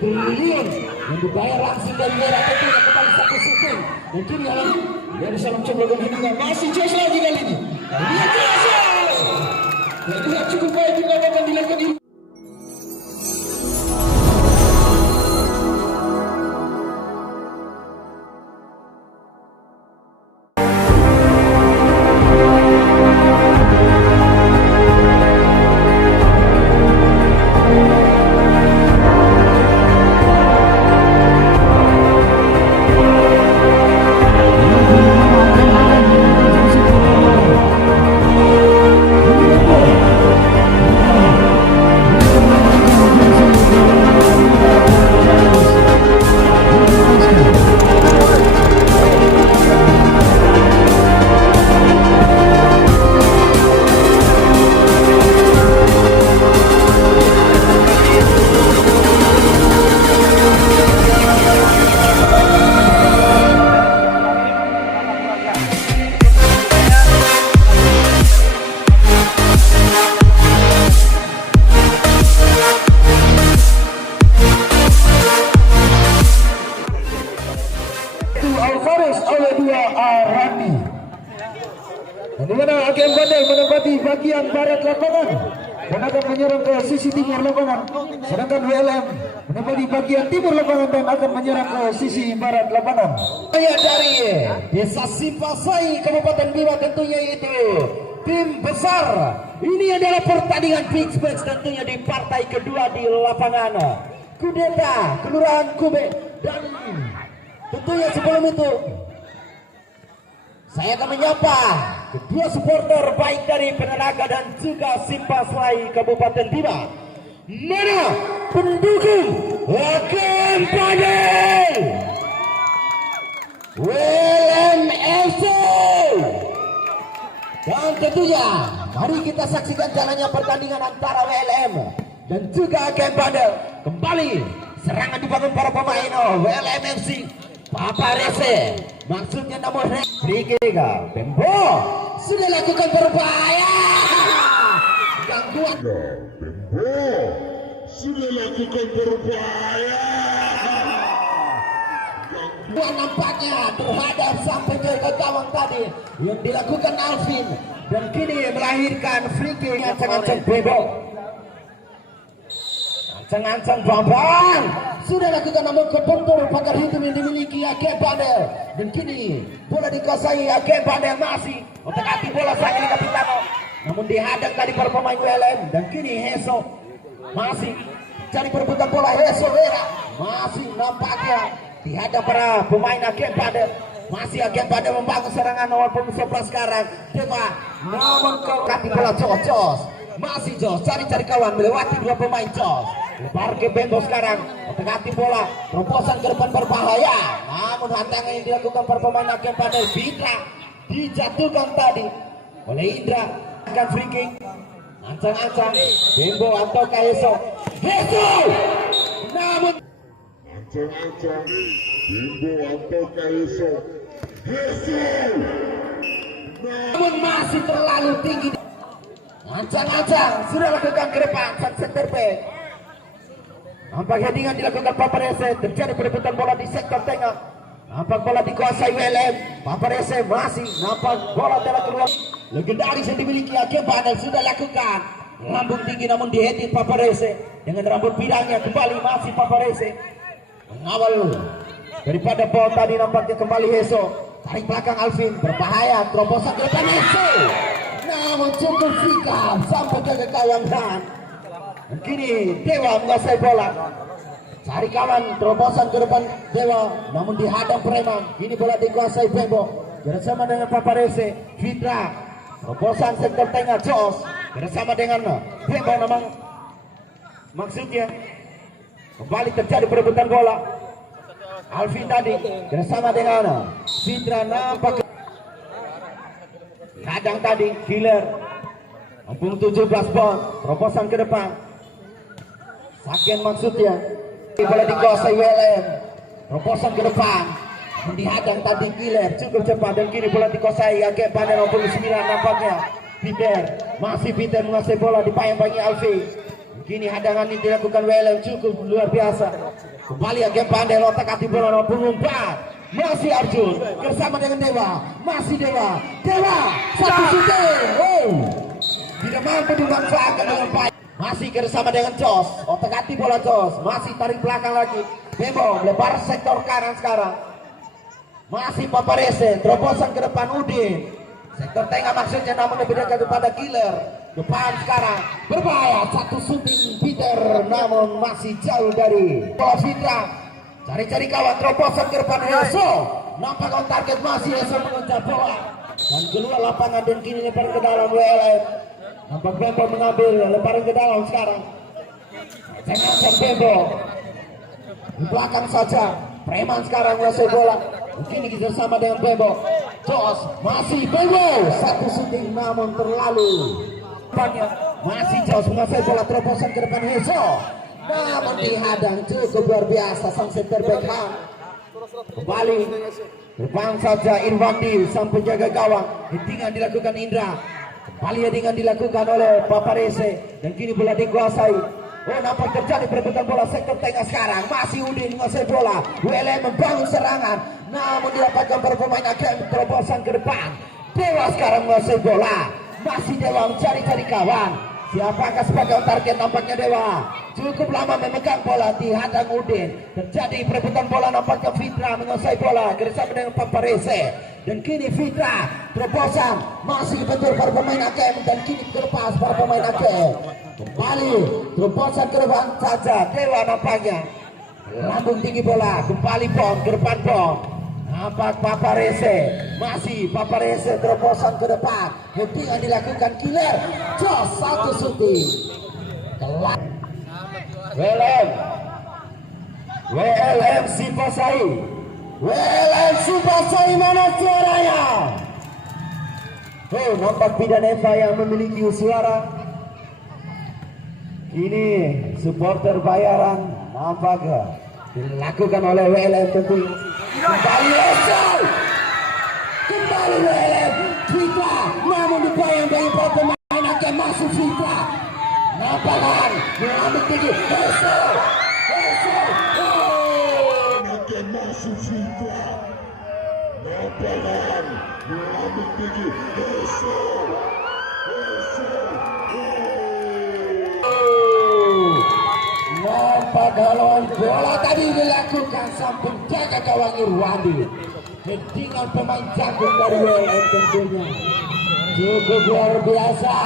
triliun yang dibayar langsung dari merah tentunya kembali satu syuting. Dan kini dari salam coblogan hidungan masih Jos lagi kali ini. Lihat Jos. Lihat cukup baik juga akan dilakukan ini. Alvarez oleh dua Arandi. Di mana agen bandel menempati bagian barat lapangan dan akan menyerang ke sisi timur lapangan, sedangkan WLM menempati bagian timur lapangan dan akan menyerang ke sisi barat lapangan. Saya dari Desa Simpasai Kabupaten Bima tentunya itu tim besar. Ini adalah pertandingan fix match tentunya di partai kedua di lapangan Kudeta Kelurahan Kube. Dan tentunya sebelum itu saya akan menyapa kedua supporter baik dari Penanaga dan juga Simpasai Kabupaten Bima. Mana pendukung Agen Bandel WLMFC. Dan tentunya mari kita saksikan jalannya pertandingan antara WLM dan juga Agen Bandel. Kembali serangan dibangun para pemain WLMFC. Papa Rese maksudnya nomor Rikega Bembo sudah lakukan berbahaya gangguan. Bembo sudah lakukan berbahaya gangguan nampaknya terhadap sampai ke gawang tadi yang dilakukan Alvin, dan kini melahirkan free kick ancang-ancang Bembo. Ancang-ancang Bambang sudah lakukan namun kebentur pagar hitam yang dimiliki Agen Bandel, dan kini bola dikuasai Agen Bandel. Masih otak-atik bola sang Kapitano namun dihadang tadi para pemain WLM, dan kini Heso masih cari perebutan bola. Heso Vera masih nampaknya dihadang para pemain Agen Bandel. Masih Agen Bandel membangun serangan walaupun sebelah sekarang coba namun kaki bola Jos masih Jos cari-cari kawan melewati dua pemain Jos. Lebar ke Bembo sekarang, otak-atik bola, terobosan ke depan berbahaya. Namun hantangan yang dilakukan para pemain Agen Bandel Bitra dijatuhkan tadi oleh Indra. Akan free kick, ancang-ancang Bembo atau Heso. Heso, namun ancang-ancang Bembo atau Heso. Heso, namun masih terlalu tinggi. Ancang-ancang sudah lakukan ke depan sang center back. Nampak headingan dilakukan Paparese, terjadi perebutan bola di sektor tengah. Nampak bola dikuasai WLM. Paparese masih nampak bola telah keluar. Legendaris yang dimiliki Agen Bandel sudah lakukan lambung tinggi namun dihedit Paparese dengan rambut pirangnya. Kembali masih Paparese mengawal daripada bola tadi. Nampaknya kembali Heso, tarik belakang Alvin, berbahaya, terobosan ke depan Heso namun cukup sikap sampai ke gawang. Kini Dewa menguasai bola, cari kawan, terobosan ke depan Dewa namun dihadang Preman. Kini bola dikuasai Bembo bersama dengan Paparese. Fitra terobosan sektor tengah Jos bersama dengan Bembo memang maksudnya kembali terjadi perebutan bola. Alvin tadi bersama dengan Fitra nampak hadang tadi Killer Ampung 17 pon, terobosan ke depan Saken maksudnya. Bola dikuasai WLM, terobosan ke depan dihadang tadi Killer cukup cepat, dan kini bola dikuasai Agen Bandel 29 nampaknya. Peter, masih Peter menguasai bola, dipayang-payangi Alfi. Kini hadangan ini dilakukan WLM cukup luar biasa. Kembali agak pandai otak hati bola mengumpat. Masih Arjun bersama dengan Dewa. Masih Dewa. Satu shooting. Tidak mampu dimanfaatkan dengan baik. Masih bersama dengan Jos. Otak hati bola Jos. Masih tarik belakang lagi. Bemo lebar sektor kanan sekarang. Masih Paparese. Terobosan ke depan Udin. Sektor tengah maksudnya, namun lebih dekat kepada Killer. Depan sekarang berbahaya, satu shooting Peter namun masih jauh dari bola Fitra. Cari-cari kawan, terobosan ke depan Heso. Nampak on target, masih Heso mengejar bola dan keluar lapangan dan kini lebar ke dalam WLM. Nampak Bembo mengambil lebaran ke dalam sekarang. Sengaja Bembo di belakang saja. Preman sekarang menguasai bola. Kini kita sama dengan Bembo. Jos masih Bembo, satu shooting namun terlalu banyak. Masih Jos menguasai bola, terobosan ke depan Heso namun dihadang cukup luar biasa sang center back Han. Kembali depan saja Irwandi sang penjaga gawang. Headingan dilakukan Indra. Kembali headingan dilakukan oleh Paparese dan kini bola dikuasai. Nampak terjadi perebutan bola sektor tengah sekarang. Masih Udin menguasai bola. WLM membangun serangan namun didapatkan para pemain akan terobosan ke depan. Dewa sekarang menguasai bola. Masih Dewa mencari-cari kawan. Siapakah sebagai target? Nampaknya Dewa cukup lama memegang bola, dihadang Udin. Terjadi perebutan bola, nampaknya Fitra menguasai bola bersama dengan Paparese. Dan kini Fitra terobosan masih bentur para pemain AKM dan kini terlepas para pemain AKM. Kembali terobosan ke depan saja Dewa nampaknya. Lambung tinggi bola, kembali Pom ke depan Pom. Nampak Paparese, masih Paparese terobosan ke depan. Headingan dilakukan Killer. Jos satu shooting. Kelar. WLM Sipasai. WLM Sipasai mana suaranya? Nampak Bidan Eva yang memiliki suara. Ini supporter bayaran nampak dilakukan oleh WLM tentunya. Kembali WLM Fitra namun dibayang-bayang para pemain akan masuk Fitra. Nampakan mengambil tinggi Heso akan masuk Fitra. Nampakan mengambil tinggi Heso. Nampak haluan bola tadi dilakukan sang penjaga gawang Irwandi. Headingan pemain jagung dari WLM tentunya cukup luar biasa.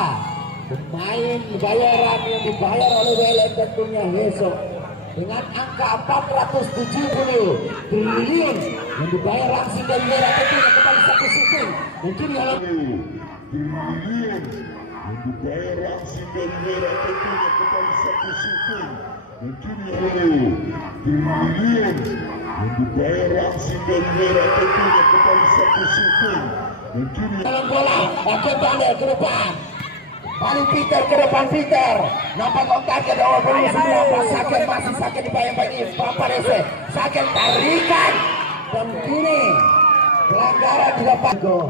Pemain bayaran yang dibayar oleh WLM tentunya Heso dengan angka 470 triliun yang dibayar langsung dari WLM tentunya kembali satu shooting. Mungkin kalau triliun yang dibayar langsung dari WLM tentunya kembali satu shooting. Mungkin triliun yang dibayar langsung dari WLM tentunya kembali satu shooting. Mungkin dalam bola akan bandel ke depan. Paling Peter ke depan Peter. Nampak kontaknya dari bola semua. Saken masih Saken dibayang-bayang Paparese. Saken tarikan dan kini pelanggaran didapat gol.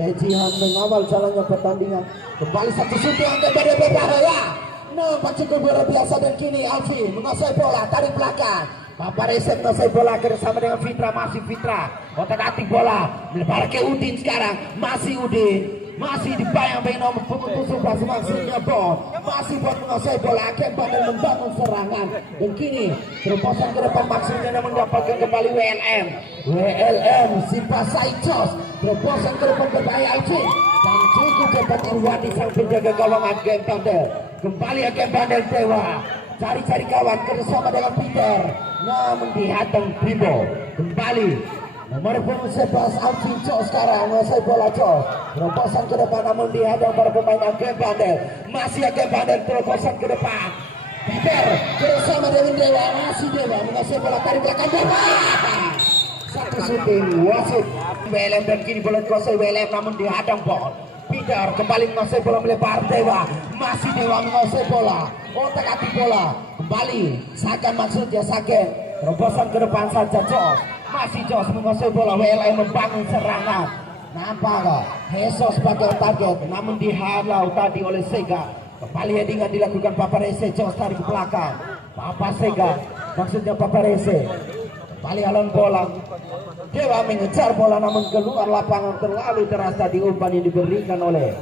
Bejihan mengawal jalannya pertandingan. Kembali satu shooting yang kepada berbahaya. Nampak cukup luar biasa dan kini Alfi menguasai bola tarik belakang. Paparese menguasai bola bersama dengan Fitra. Masih Fitra otak-atik bola melebar ke Udin sekarang. Masih Udin masih dibayang-bayang nomor pemutus sebelah maksudnya Bon. Masih Bon menguasai bola akan bandel membangun serangan dan kini terobosan ke depan maksudnya namun mendapatkan kembali WLM Sipasai Jos. Terobosan ke depan berbahaya Alfi dan cukup cepat Irwandi sang penjaga gawang akan bandel. Kembali akan bandel Dewa cari-cari kawan bersama dengan Peter namun dihadang Bimbo. Kembali nomor punggung 11 Alfi Jos sekarang menguasai bola Jos. Terobosan ke depan namun dihadang para pemain akan bandel. Masih akan bandel terobosan ke depan. Peter bersama dengan Dewa. Masih Dewa menguasai bola dari belakang Dewa. Satu shooting wasit WLM dan kini bola dikuasai WLM namun dihadang Bon. Peter kembali menguasai bola melebar Dewa. Masih Dewa menguasai bola. Otak-atik bola. Kembali Saken maksudnya Saken. Terobosan ke depan saja Jos. Masih Jos menguasai bola. WLM membangun serangan. Nampak Heso sebagai target namun dihalau tadi oleh Sega. Kembali headingan dilakukan Paparese, Jos tarik ke belakang. Papa Sega, maksudnya Paparese. Kembali alon bola. Dewa mengejar bola namun keluar lapangan, terlalu terasa diumpan yang diberikan oleh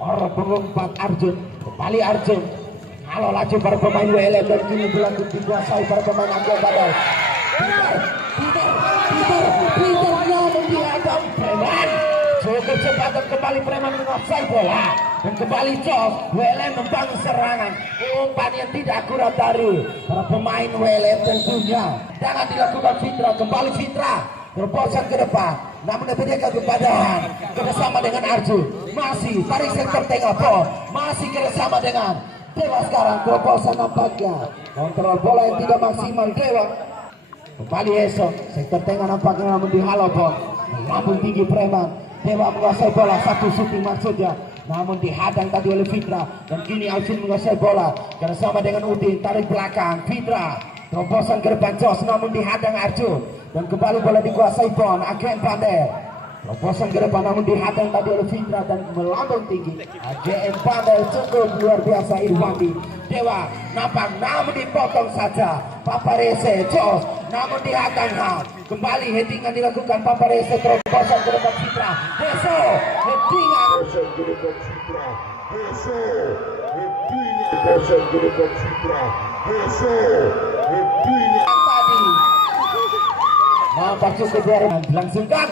orang pengumpat Arjun. Kembali Arjun. Halo laju para pemain WLM dan kini berlanjut dikuasai para pemain Angga Badai. Peternya menghadap Preman. Cukup cepat dan kembali Preman menguasai bola. Dan kembali Jos, WLM membangun serangan. Umpan yang tidak akurat dari para pemain WLM tentunya. Jangan dilakukan Fitra, kembali Fitra. Terobosan ke depan, namun diberikan kepadaan kerjasama dengan Arjun. Masih tarik sektor tengah Pon, masih kerjasama dengan Dewa sekarang. Terobosan nampaknya kontrol bola yang tidak maksimal Dewa. Kembali esok sektor tengah nampaknya namun dihalau Pon. Melambung tinggi Preman. Dewa menguasai bola, satu shooting maksudnya, namun dihadang tadi oleh Fitra. Dan kini Arjun menguasai bola kerjasama dengan Udin, tarik belakang Fitra. Terobosan ke depan Jos namun dihadang Arjun. Dan kembali bola dikuasai Pon, AGM Pandai. Terobosan ke depan namun dihadang tadi oleh Fitra dan melambung tinggi. AGM Pandai cukup luar biasa Irwandi. Dewa nampak namun dipotong saja. Paparese, Jos namun dihadang Ham. Kembali headingan dilakukan Paparese, terobosan ke depan Fitra. Beso, headingan. Terobosan ke depan Fitra. Beso, headingan. Terobosan ke depan Fitra. Beso, headingan. Tadi nampak cukup dilangsungkan.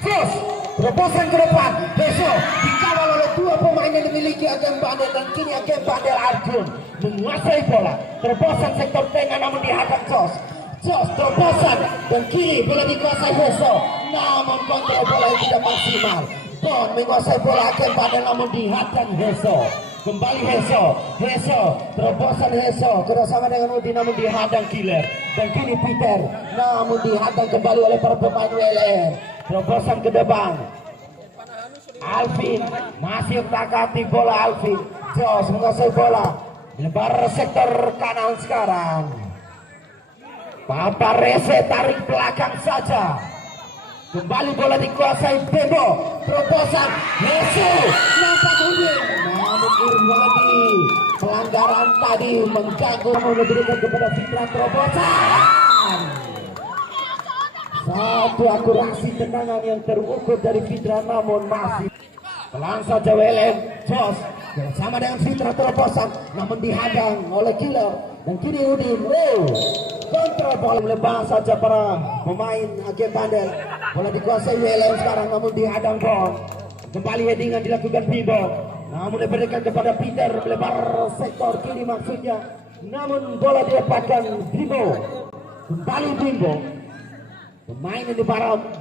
Terus terobosan ke depan. Besok dikawal oleh dua pemain yang dimiliki AGM Bandel dan kini AGM Bandel Arjun menguasai bola. Terobosan sektor tengah namun dihadang Jos. Jos terobosan dan kini bola dikuasai Besok. Namun kontrol bola yang tidak maksimal. Pon menguasai bola AGM Bandel namun dihadang Besok. Kembali Heso, terobosan Heso kerjasama dengan Udin namun dihadang Killer. Dan kini Peter namun dihadang kembali oleh para pemain WLM. Terobosan ke depan Alvin masih takati bola Alvin. Jos menguasai bola, lebar sektor kanan sekarang. Paparese tarik belakang saja. Kembali bola dikuasai Bebo. Terobosan Heso nampak Udin. Irwadi pelanggaran tadi mengganggu, memberikan kepada Fitra. Terobosan satu akurasi tendangan yang terukur dari Fitra namun masih pelan saja WLM. Jos bersama dengan Fitra terobosan namun dihadang oleh Killer dan kini Udin. Kontrol bola melebar saja para pemain AGM Bandel. Bola dikuasai WLM sekarang namun dihadang Pon. Kembali headingan dilakukan Bimbo namun diberikan kepada Peter, melebar sektor kiri maksudnya, namun bola didapatkan Bimbo. Kembali Bimbo, pemain yang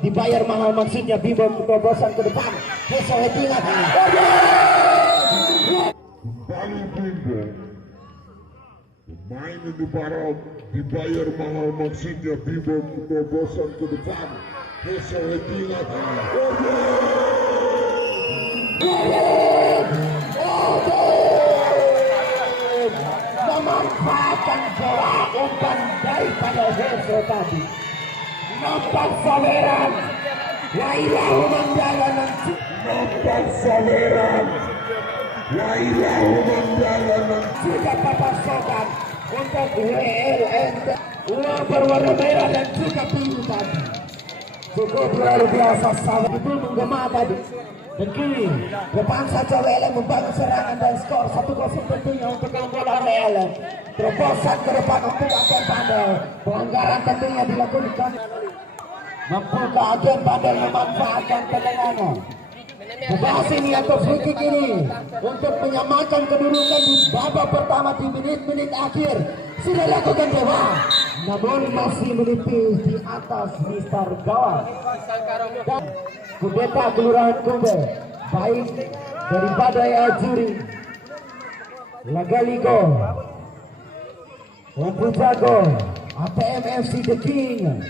dibayar mahal maksudnya. Bimbo terobosan ke depan. Besok headingan. Kembali Bimbo, pemain yang dibayar mahal maksudnya. Bimbo terobosan ke depan. Besok headingan. Memanfaatkan bola umpan daripada Heso tadi. Nampak Soleran, Wailahu Mandalan. Nampak Soleran, Wailahu Mandalan. Juga Papasokan untuk WLM berwarna merah dan juga biru tadi. Cukup luar biasa, sahabat itu menggema tadi. Dan kini depan saja WLM membangun serangan dan skor 1-0 tentunya untuk keunggulan WLM. Terobosan ke depan untuk AGM Bandel. Pelanggaran tentunya dilakukan. Mampukah AGM Bandel memanfaatkan tendangannya? Sebelah sini atau free kick ini untuk menyamakan kedudukan di babak pertama di menit-menit akhir. Sudah dilakukan Dewa, namun masih menipis di atas Mister Gawat. Dan Kudeta Kelurahan Kumbe, baik daripada Ajuri, Lagaligo, Lampu Jago, ATM FC The King,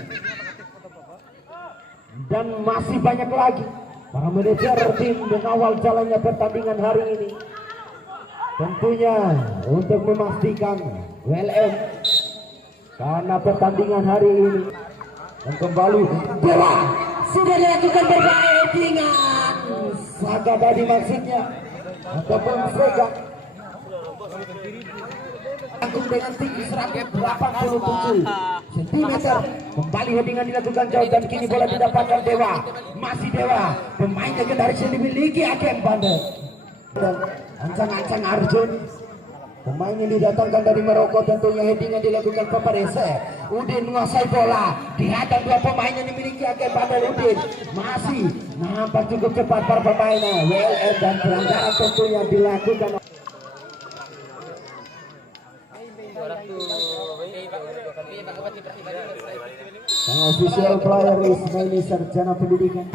dan masih banyak lagi para manajer tim mengawal jalannya pertandingan hari ini. Tentunya untuk memastikan WLM karena pertandingan hari ini. Dan kembali Dewa sudah dilakukan berbagai headingan. Saga tadi maksudnya ataupun Sega. Agung dengan tinggi 187 cm. Kembali headingan dilakukan jauh dan kini bola didapatkan Dewa. Masih Dewa, pemain legendaris yang dimiliki Agen Bandel. Dan ancang-ancang Arjun, pemain yang didatangkan dari Maroko, tentunya headingan dilakukan Paparese. Udin menguasai bola, dihadang dua pemain yang dimiliki Agen Bandel. Udin masih nampak cukup cepat para pemainnya. WLM dan pelanggaran tentunya dilakukan. Sang official player Ismaili sarjana pendidikan.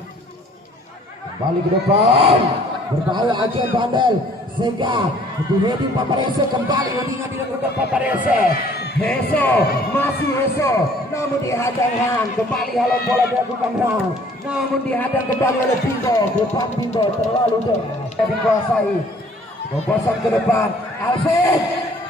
Kembali ke depan, berbahaya Agen Bandel. Sehingga heading Paparese, kembali headingan dilakukan Paparese. Heso, masih Heso, namun dihadang Han. Kembali halau bola dilakukan Han, namun dihadang kembali oleh Pingo. Depan Pingo terlalu deras, dikuasai. Bobosan ke depan, Alvin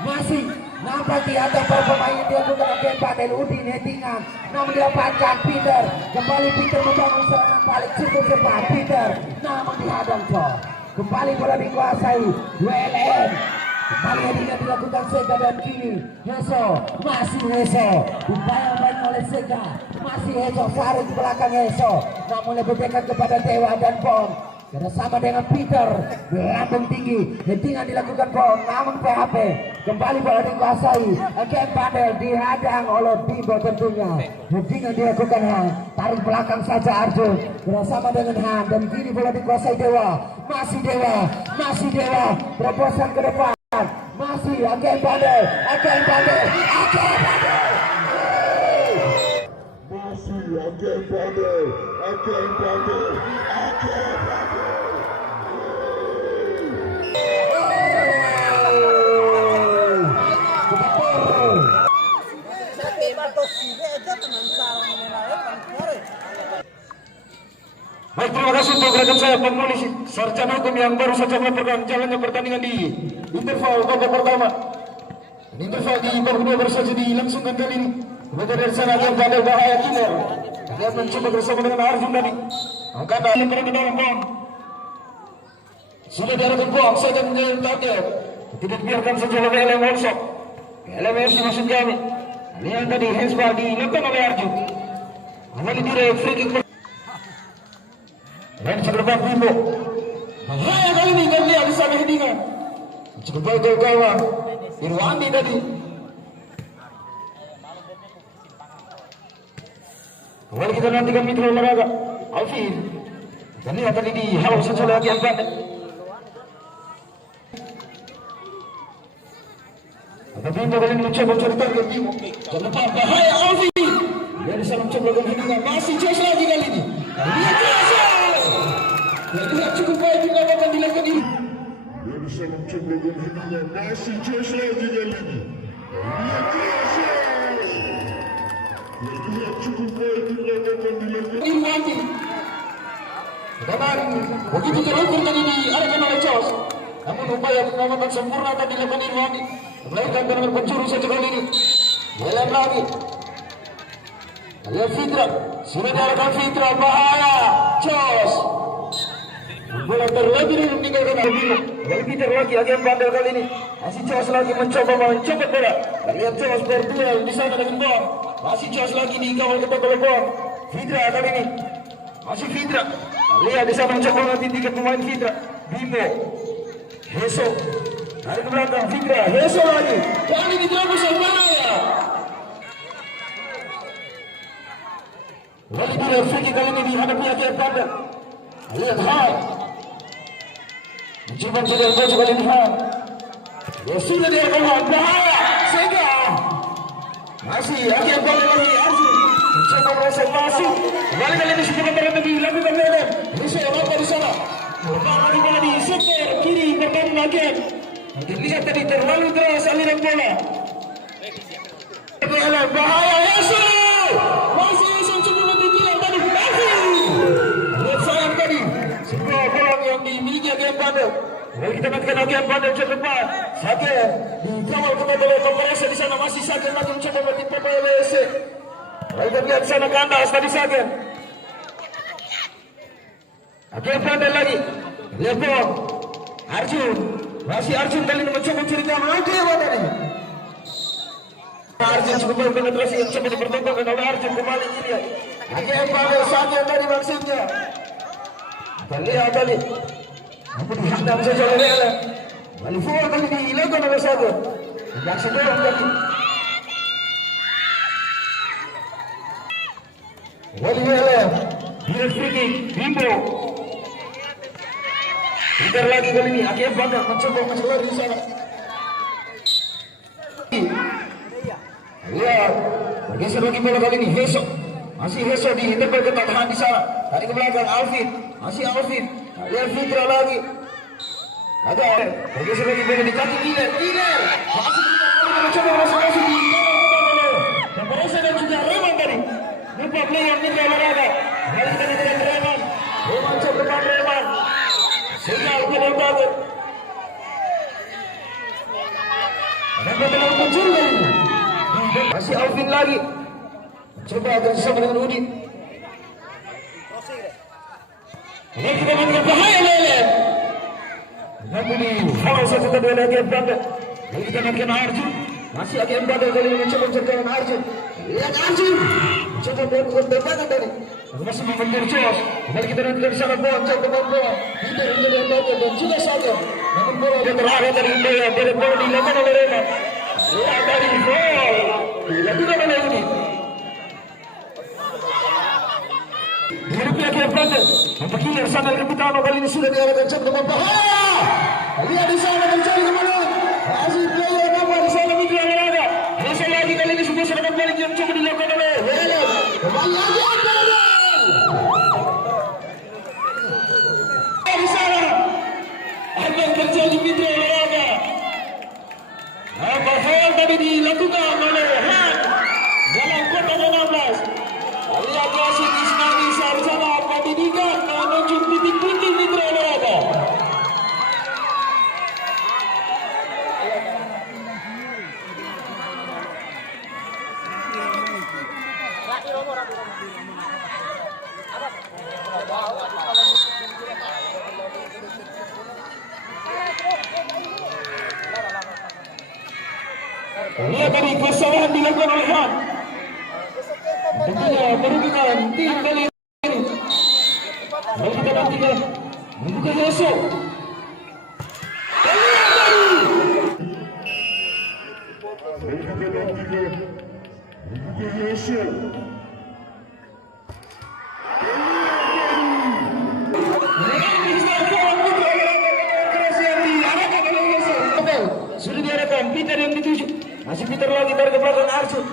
masih nampak dihadang para pemain yang dilakukan Agen Bandel. Udin headingan, namun didapatkan Peter. Kembali Peter membangun serangan balik cukup cepat. Peter, namun dihadang Cok. Kembali bola dikuasai WLM. Kembali headingan dilakukan Sega dan kini Heso, masih Heso, dibayang-bayang oleh Sega. Masih Heso, Sari di belakang Heso, namun lebih dekat kepada Dewa dan Bom. Bersama dengan Peter, berlambung tinggi, headingan dilakukan Bom, namun PHP. Kembali bola dikuasai Agen Bandel, dihadang oleh Bimbo tentunya. Headingan dilakukan Han, tarik belakang saja Arjun bersama dengan Han, dan kini bola dikuasai Dewa. Masih Dewa, masih Dewa, terobosan ke depan. Masih Agen Bandel, Agen Bandel, Agen Bandel. Masih Agen Bandel, Agen Bandel, Agen Bandel. Baik, terima kasih untuk rekan saya penulis sarjana hukum yang baru saja melaporkan jalannya pertandingan di interval babak pertama. Interval di babak kedua baru saja dilangsungkan kali ini. Kemudian dari sana Agen Bandel bahaya timur. Kalian mencoba bersama dengan Arjun tadi. Angkat yang berada dalam bom. Sudah diarahkan bom, saya akan menjalan target. Tidak biarkan saja oleh LM Workshop. LM FC maksud kami. Lihat tadi handsbar dilakukan oleh Arjun. Kembali direct free kick. Dan cepat Bimbo. Bahaya kali ini kan lihat di sana headingan. Cukup baik gol-golan. Irwandi tadi. Kembali kita nantikan mitra olahraga Alfie. Dan lihat tadi di halau saja oleh Agen Bandel. Ada Bimbo kali ini mencoba mencari target Bimbo. Jangan lupa bahaya Alfie. Dia di sana mencoba dengan headingan. Masih Josh lagi kali ini. Lihat Josh. Lihat cukup baik juga akan dilakukan ini. Dia bisa mencoba dengan headingan. Masih Josh lagi kali ini. Lihat Josh. Lihat cukup baik juga akan dilakukan. Irwandi. Dan begitu terukur tadi diarahkan oleh Josh. Namun upaya penyelamatan sempurna akan dilakukan Irwandi. Melainkan dengan pencuri satu kali ini. Jalan lagi. Lihat Fitra. Sudah diarahkan Fitra. Bahaya. Josh. Bola terlebih dulu meninggalkan Albino. Dari Peter lagi Agen Bandel kali ini. Masih Josh lagi mencoba mencopot bola. Lihat Josh berduel di sana dengan Bom. Masih Josh lagi dikawal ketat oleh Bom. Fitra kali ini. Masih Fitra. Lihat di sana mencoba nanti tiket pemain Fitra. Bimbo. Heso. Dari ke belakang Fitra. Heso lagi. Kali ini terus bahaya. Lalu dia free kali ini dihadapi Agen Bandel. Lihat Han. Mencoba menjaga gol kali ini Han. Ya sudah dia kawan bahaya. Sehingga masih Agen Bandel lagi Arjun. Mencoba merasa masuk. Kali ini sebuah pertandingan dilakukan Lelem. Bisa apa di sana. Kembali bola di sektor kiri pertahanan Agen. Lihat tadi terlalu keras aliran bola. Lelem bahaya Yesus. Masih Yesus coba nanti bilang tadi. Lihat sayang tadi. Sebuah bola yang dimiliki Agen Bandel. Lalu kita nantikan Agen Bandel ke depan. Sake dikawal ketat oleh Paparese di sana. Masih Sake lagi mencoba berarti Paparese. Lalu kita lihat di sana kandas tadi Sake. Agen Bandel lagi. Lihat Bom. Arjun. Masih Arjun kali ini mencoba mencuri kamar. Oke, tadi. Arjun cukup berpenetrasi yang coba dipertontonkan oleh Arjun kembali ini. Akhirnya pada saat yang tadi maksudnya. Kita lihat tadi. Apa dihadap saja oleh Rela. Kali full kali dilakukan oleh satu. Yang sedang tadi. Kali Rela. Dia free kick. Bimbo. Peter lagi kali ini. Akhirnya bangga mencoba masuk lari di sana. Lihat, bergeser lagi bola kali ini. Heso, masih Heso di interval ketahan di sana. Tadi ke belakang Alvin, masih Alvin. Lihat Fitra lagi. Ada, bergeser lagi bola di kaki Diner. Masih Diner mencoba masuk di dan Baresa dan juga Reman tadi. Lupa player Mitra olahraga. Kali tadi dengan Reman. Reman coba depan Reman. Sinyal ke Deltago. Dan betul muncul lagi. Masih Alvin lagi. Coba akan sama dengan Udin. Ini kita mainkan bahaya Lele. Nanti di kalau satu kedua lagi Banda. Jadi kita mainkan Arjun. Masih lagi Banda kali ini mencoba mencegah Arjun. Lihat Arjun. Coba melakukan tembakan tadi. Masih membentur Jos. Kembali kita nanti di sana bola. Coba bola. Kita menjadi Banda dan juga saja. Namun bola yang terakhir dari India. Dari bola dilakukan oleh Rena. Lihat tadi gol. Dilakukan oleh ini. Dari pihak yang Banda. Nampak kiri sana Kapitano kali ini sudah diarahkan jam dengan bahaya. Lihat di sana mencari kemana. Masih player nama di sana Mitra olahraga. Masih lagi kali ini sebuah serangan balik yang coba dilakukan oleh Helen. Kembali lagi Banda. Di sana. Apa yang terjadi Mitra olahraga? Apa hal tadi dilakukan oleh Han dalam kota 16. Lihat wasit Ismail Sarjana pendidikan menuju titik putih Mitra olahraga. Lihat tadi kesalahan dilakukan oleh Han. Tentunya merugikan tim kali ini. Lalu kita nantikan membuka Yeso. Lihat tadi. Membuka Yeso. Sudah diarahkan Peter yang dituju. Masih Peter lagi dari ke belakang Arjun.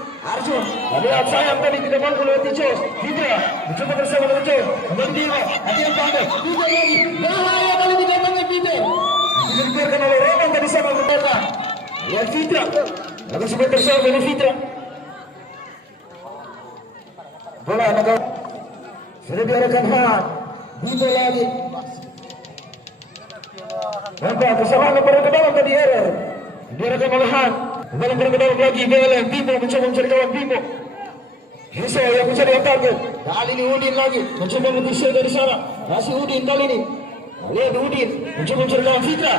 Lihat sayang tadi tidak mampu lewati Jos. Peter mencoba bersama dengan Jos. Kembali Dewa. Hati yang pandai. Peter lagi. Bahaya kali didatangi Peter. Dibiarkan oleh Reman tadi sama berbeda. Lihat Peter. Lalu sebentar saja dari Peter. Bola anak sudah diarahkan Han. Peter lagi. Nampak kesalahan yang ke dalam tadi error. Diarahkan oleh Han. Kembali ke dalam lagi Belen. Bimbo mencoba mencari kawan Bimbo. Hesa yang mencari target. Kali ini Udin lagi mencoba mentusuk dari sana. Masih Udin kali ini. Lihat Udin mencoba mencari kawan Fitra.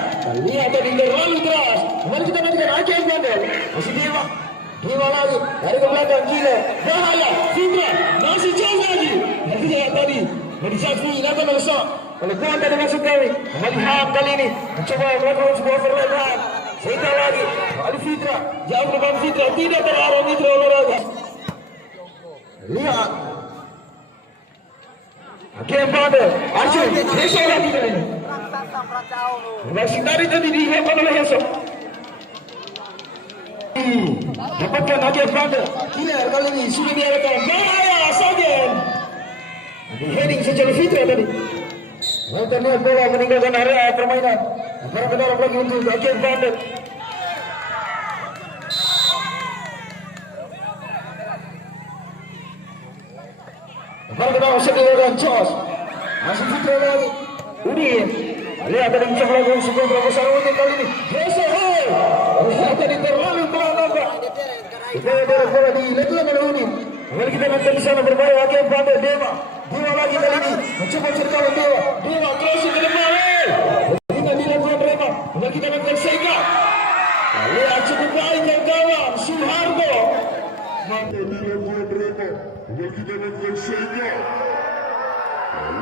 Lihat tadi terlalu keras. Kembali kita nantikan Aceh yang bandel. Masih Dewa lagi dari ke belakang gila. Bahaya Fitra masih jauh lagi. Lihat tadi dari Safi dilakukan oleh Sok. Oleh Tuhan tadi masuk kami. Kembali Han kali ini mencoba melakukan sebuah overlap Han. Sehingga lagi kali Fitra jauh depan Fitra tidak terarah Mitra olahraga. Lihat Akhirnya Banda Arjun Heso lagi kali ini. Masih tadi dilakukan oleh Heso. Dapatkan akhir Banda. Tidak kali ini sudah diarahkan. Bahaya Sagen. Heading secara Fitra tadi. Kita lihat bola meninggalkan area permainan. Sekarang ke dalam lagi untuk akhir Banda. Sekarang ke dalam sekitar Jos. Masih Fitra lagi. Udin. Lihat tadi mencoba lakukan sebuah besar Udin kali ini. Heso. Lihat tadi terlalu pelan nampak. Kita lihat bola dilakukan oleh Udin. Kembali kita nanti di sana berbahaya akhir Banda. Dewa lagi kali ini mencoba ceritakan Dewa crossing ke depan. Kita dilakukan Rema. Kembali kita nanti Sega. Lihat cukup baik kawan Suharto. dilakukan Rema. Kembali kita lakukan Sega.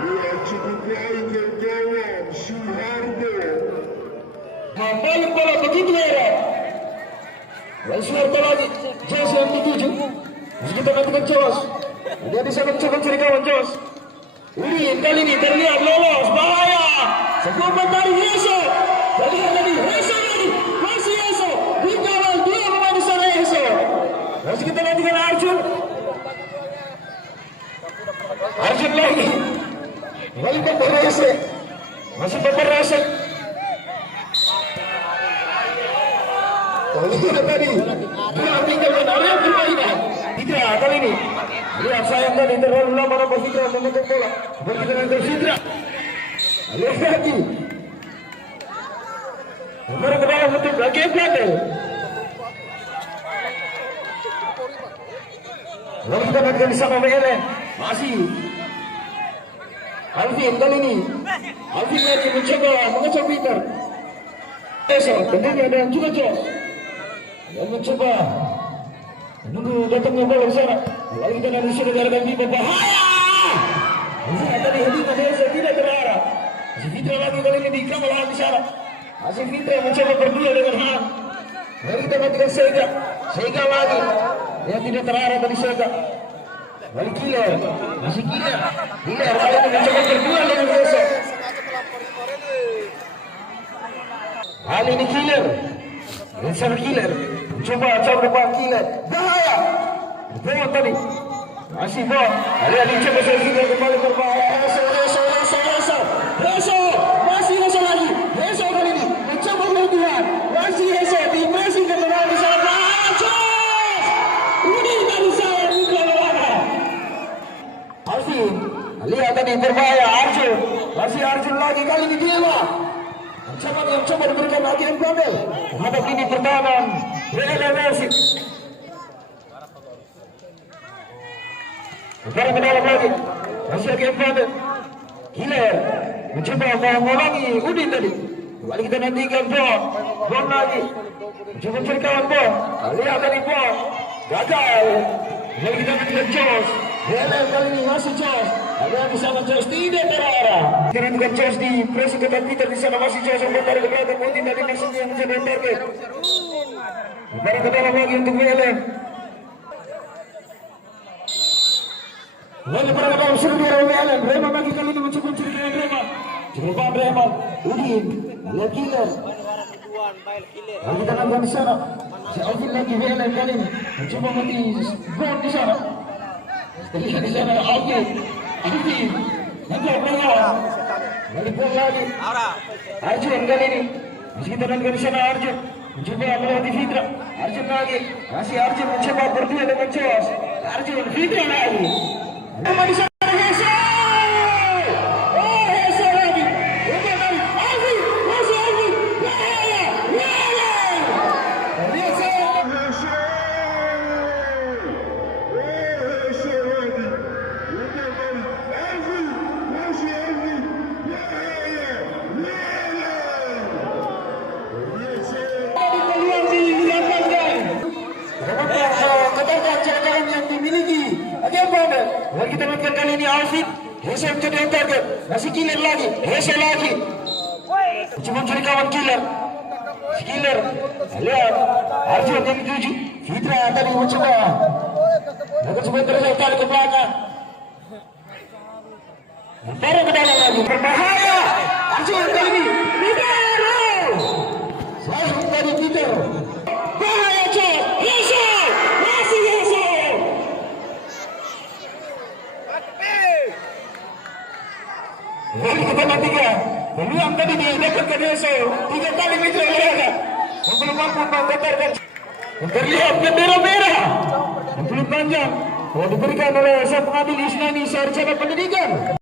Lihat cukup baik dan gawang Suharto. Membalik bola begitu hebat. Dan Suharto lagi. Jos yang dituju. Masih kita nantikan Jos. Dia bisa mencoba cari kawan Jos. Udin kali ini terlihat lolos. Bahaya. Sebuah dari Heso. Terlihat tadi Heso lagi. Masih Heso. Dikawal dua pemain di sana Heso. Masih kita nantikan Arjun. Arjun lagi. Balik ke Heso. Masih Rese. Lihat tadi, dia tinggalkan area permainan. Tidak, kali ini. Lihat sayang tadi terlalu lama nampak Fitra memegang bola. Bagi dengan Fitra. Lihat lagi. Kembali ke dalam untuk lagi Platel. Lalu kita nantikan di sana Mele. Masih. Alvin kali ini. Alvin lagi mencoba mengacau Peter. Besok, tentunya dan juga Jos. Dan mencoba menunggu datangnya bola di sana. Lalu kita nanti sudah dari pipa bahaya. Masih tadi headingan Desa tidak terarah. Masih Fitra lagi kali ini dikawal di sana. Masih Fitra mencoba berdua dengan Han. Lalu kita nantikan Sega. Sega lagi. Dia tidak terarah tadi Sega. Balik Killer. Masih Killer. Killer kali ini mencoba berdua dengan Desa. Kali ini Killer. Besar Killer. Coba depan Killer. Bahaya. Bola tadi. Masih bola. Ada coba saya Killer kembali berbahaya. Heso. Masih Heso lagi. Heso kali ini. Mencoba berlebihan. Masih Heso. Dipressing ke depan di sana. Jos. Ini tadi saya bukan lawan. Arvin. Lihat tadi berbahaya. Arjun. Masih Arjun lagi kali ini Dewa. Coba diberikan lagi yang Bramel. Menghadap ini pertahanan. Real Messi. Sekarang ke dalam lagi. Masih lagi yang Bramel. Killer. Mencoba mengulangi Udin tadi. Kembali kita nantikan Bom lagi. Mencoba cari kawan Bom. Lihat tadi Bom. Gagal. Kembali kita nantikan Jos. Real kali ini masih Jos. Ada di sana Jos tidak terarah. Kita nantikan Jos di pressing ketat Peter di sana masih Jos yang bertarik ke belakang. Udin tadi maksudnya menjadi target. Kembali ke dalam lagi untuk WLM. Lalu pada dalam serbu WLM. Rema bagi kali ini mencoba mencuri dengan Rema. Cerobohan Rema. Udin. Lihat Killer. Lalu kita nantikan di sana. Si Alvin lagi WLM kali ini. Mencoba mati gol di sana. Terlihat di sana Alvin. Nanti bola. Balik bola lagi. Arjun kali ini. Masih kita nantikan di sana Arjun. Mencoba melewati Fitra. Arjun lagi. Masih Arjun mencoba berdua dengan Jos. Arjun Fitra lagi. Nama di sana Heso. Oh Heso lagi. Udah kali. Alvin. Masih Alvin. Bahaya. Lihat saya. Heso. Heso lagi. Udah kali. Alvin. Masih Alvin. Keterangan yang dimiliki Lalu kita nantikan kali ini Alvin. Heso menjadi target. Masih Killer lagi. Heso lagi. Coba mencari kawan Killer. Killer. Lihat. Arjun yang dituju. Fitra tadi mencoba. Lalu coba tarik ke belakang. Tarik ke dalam lagi. Berbahaya. Arjun kali ini. Peter. Langsung dari Peter. Bahaya Jos. Heso. Masih Heso. Lalu kita nantikan. Peluang tadi didapatkan Heso. 3 kali Mitra Olahraga. Belum mampu membatalkan. Terlihat bendera merah. Yang belum panjang. Diberikan oleh sang pengambil Isnani Sarjana Pendidikan.